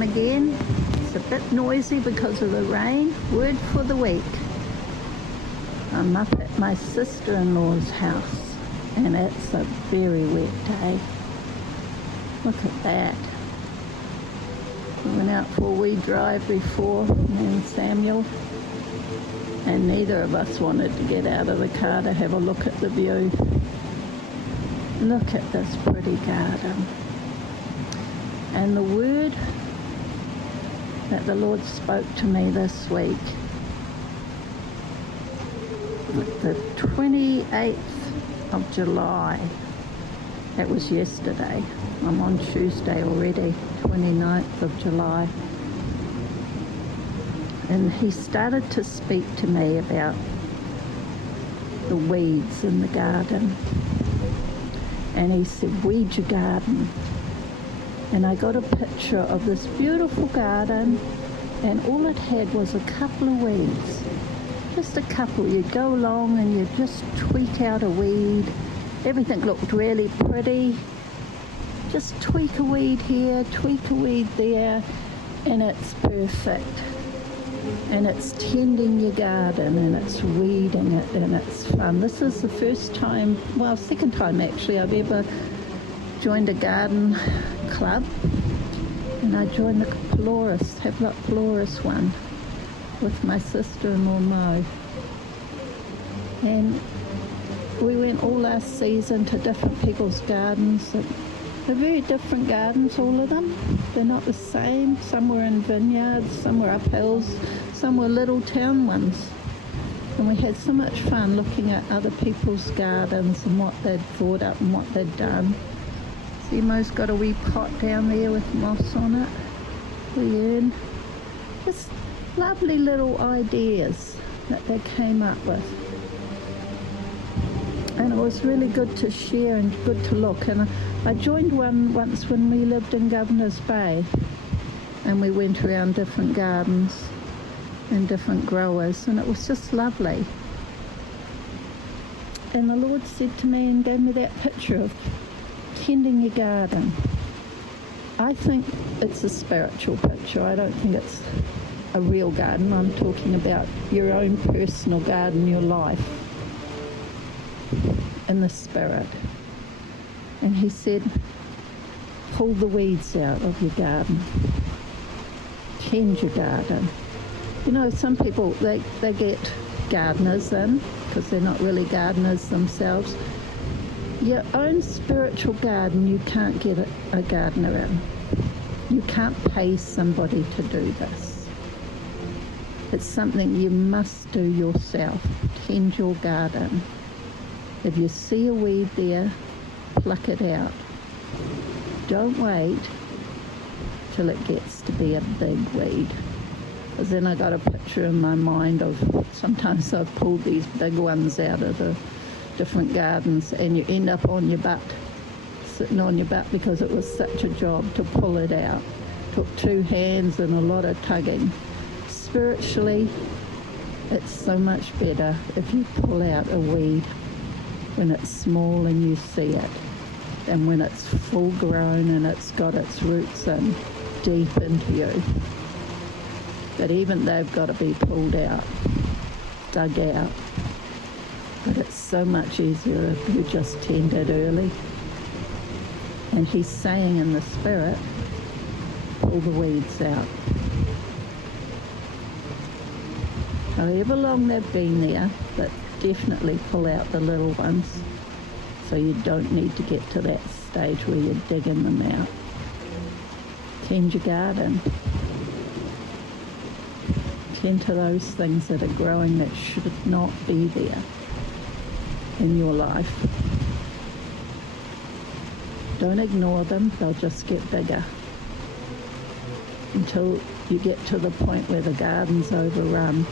time again. It's a bit noisy because of the rain. Word for the week. I'm up at my sister-in-law's house and it's a very wet day. Look at that. We went out for a wee drive before, me and Samuel, and neither of us wanted to get out of the car to have a look at the view. Look at this pretty garden. And the word that the Lord spoke to me this week, the 28th of July, that was yesterday. I'm on Tuesday already, 29th of July. And he started to speak to me about the weeds in the garden. And he said, weed your garden. And I got a picture of this beautiful garden, and all it had was a couple of weeds. Just a couple. You'd go along and you'd just tweak out a weed. Everything looked really pretty. Just tweak a weed here, tweak a weed there, and it's perfect. And it's tending your garden, and it's weeding it, and it's fun. This is the first time, well, second time actually, I've ever joined a garden club, and I joined the Havelock Polaris one with my sister-in-law Mo, and we went all last season to different people's gardens. They're very different gardens, all of them. They're not the same. Some were in vineyards, some were up hills, some were little town ones, and we had so much fun looking at other people's gardens and what they'd brought up and what they'd done. Mo's got a wee pot down there with moss on it. Just lovely little ideas that they came up with. And it was really good to share and good to look. And I joined one once when we lived in Governor's Bay, and we went around different gardens and different growers, and it was just lovely. And the Lord said to me and gave me that picture of tending your garden. I think it's a spiritual picture. I don't think it's a real garden. I'm talking about your own personal garden, your life in the spirit. And he said, pull the weeds out of your garden. Tend your garden. You know, some people, they get gardeners in because they're not really gardeners themselves. Your own spiritual garden, you can't get a gardener in. You can't pay somebody to do this. It's something you must do yourself. Tend your garden. If you see a weed there, pluck it out. Don't wait till it gets to be a big weed. Because then I got a picture in my mind of sometimes I've pulled these big ones out of the different gardens, and you end up on your butt, sitting on your butt, because it was such a job to pull it out. Took 2 hands and a lot of tugging. Spiritually, it's so much better if you pull out a weed when it's small and you see it, than when it's full grown and it's got its roots in deep into you. But even they've got to be pulled out, dug out. But it's so much easier if you just tend it early. And he's saying in the spirit, pull the weeds out. However long they've been there, but definitely pull out the little ones, so you don't need to get to that stage where you're digging them out. Tend your garden. Tend to those things that are growing that should not be there in your life. Don't ignore them, they'll just get bigger until you get to the point where the garden's overrun.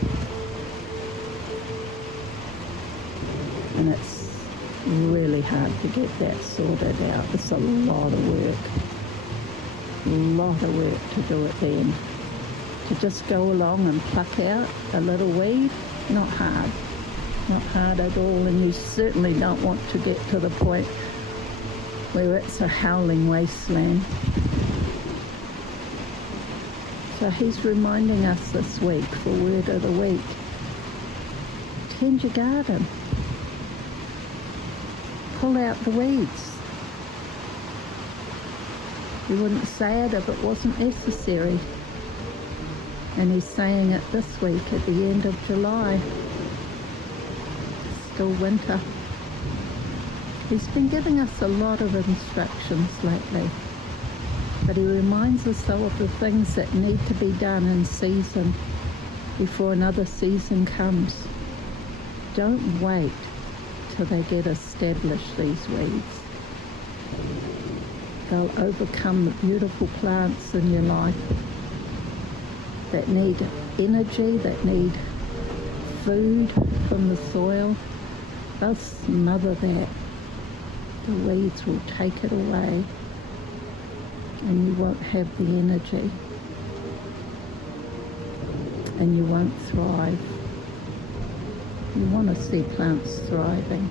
And it's really hard to get that sorted out. It's a lot of work to do it then. To just go along and pluck out a little weed, not hard at all. And you certainly don't want to get to the point where it's a howling wasteland. So he's reminding us this week for Word of the Week. Tend your garden. Pull out the weeds. You wouldn't say it if it wasn't necessary. And he's saying it this week at the end of July. Still winter. He's been giving us a lot of instructions lately. But he reminds us though of the things that need to be done in season before another season comes. Don't wait till they get established, these weeds. They'll overcome the beautiful plants in your life that need energy, that need food from the soil. They'll smother that. The weeds will take it away, and you won't have the energy, and you won't thrive. You want to see plants thriving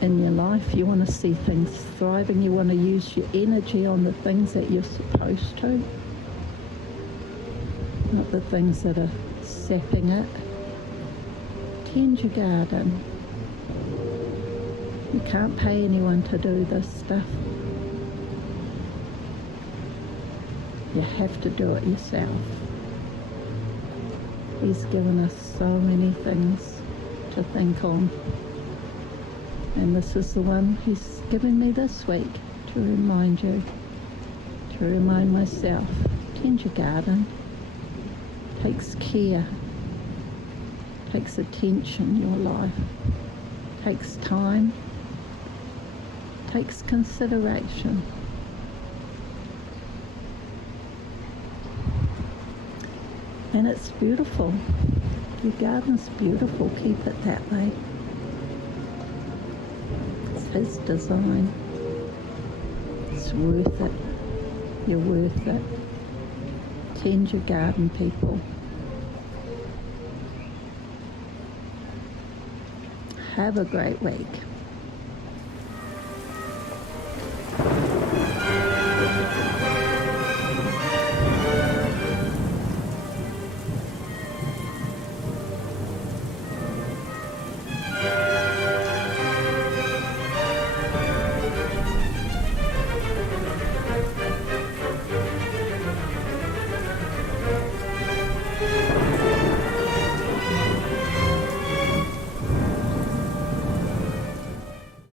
in your life. You want to see things thriving. You want to use your energy on the things that you're supposed to, not the things that are sapping it. Tend your garden. You can't pay anyone to do this stuff. You have to do it yourself. He's given us so many things to think on. And this is the one he's given me this week to remind you, to remind myself. Tend your garden. Takes care. Takes attention, your life. Takes time. Takes consideration. And it's beautiful. Your garden's beautiful. Keep it that way. It's his design. It's worth it. You're worth it. Tend your garden, people. Have a great week.